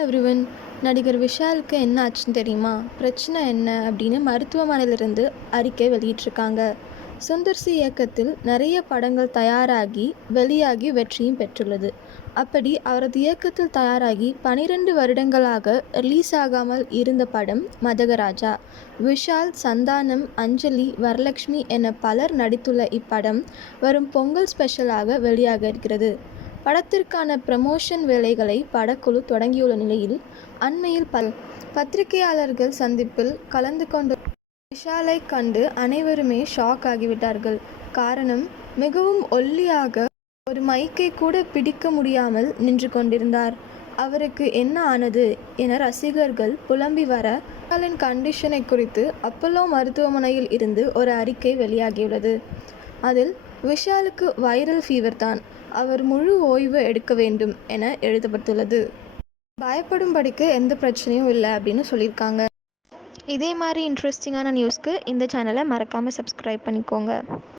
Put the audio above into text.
Everyone நடிகர் விஷாலுக்கு என்ன ஆச்சுன்னு தெரியுமா? பிரச்சனை என்ன அப்படின்னு மருத்துவமனையிலிருந்து அறிக்கை வெளியிட்டிருக்காங்க. சுந்தர் சி இயக்கத்தில் நிறைய படங்கள் தயாராகி வெளியாகி வெற்றியும் பெற்றுள்ளது. அப்படி அவரது இயக்கத்தில் தயாராகி பனிரெண்டு வருடங்களாக ரிலீஸ் ஆகாமல் இருந்த படம் மதகராஜா. விஷால் சந்தானம் அஞ்சலி வரலட்சுமி என பலர் நடித்துள்ள இப்படம் வரும் பொங்கல் ஸ்பெஷலாக வெளியாக இருக்கிறது. படத்திற்கான ப்ரமோஷன் வேலைகளை படக்குழு தொடங்கியுள்ள நிலையில் அண்மையில் பல் பத்திரிகையாளர்கள் சந்திப்பில் கலந்து கொண்ட விஷாலை கண்டு அனைவருமே ஷாக் ஆகிவிட்டார்கள். காரணம் மிகவும் ஒல்லியாக ஒரு மைக்கை கூட பிடிக்க முடியாமல் நின்று கொண்டிருந்தார். அவருக்கு என்ன ஆனது என ரசிகர்கள் புலம்பி வர விஷாலின் கண்டிஷனை குறித்து அப்பல்லோ மருத்துவமனையில் இருந்து ஒரு அறிக்கை வெளியாகியுள்ளது. அதில் விஷாலுக்கு வைரல் ஃபீவர் தான். அவர் முழு ஓய்வு எடுக்க வேண்டும் என எழுதப்பட்டுள்ளது. பயப்படும்படிக்கு எந்த பிரச்சனையும் இல்லை அப்படின்னு சொல்லியிருக்காங்க. இதே மாதிரி இன்ட்ரெஸ்டிங்கான நியூஸ்க்கு இந்த சேனலை மறக்காமல் சப்ஸ்கிரைப் பண்ணிக்கோங்க.